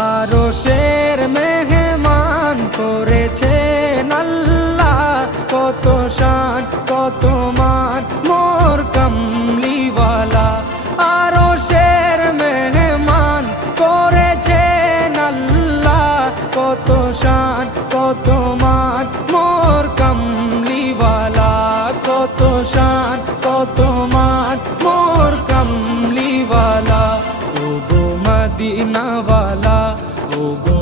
আরশের মেহমান করেছেন আল্লাহ, কত শান কত মান মোর কামলিওয়ালা। আরশের মেহমান করেছেন আল্লাহ, কত শান কত মান মোর কামলিওয়ালা, কত শান কত মান মোর কামলিওয়ালা। ও গো মদিনাওয়ালা, ও গো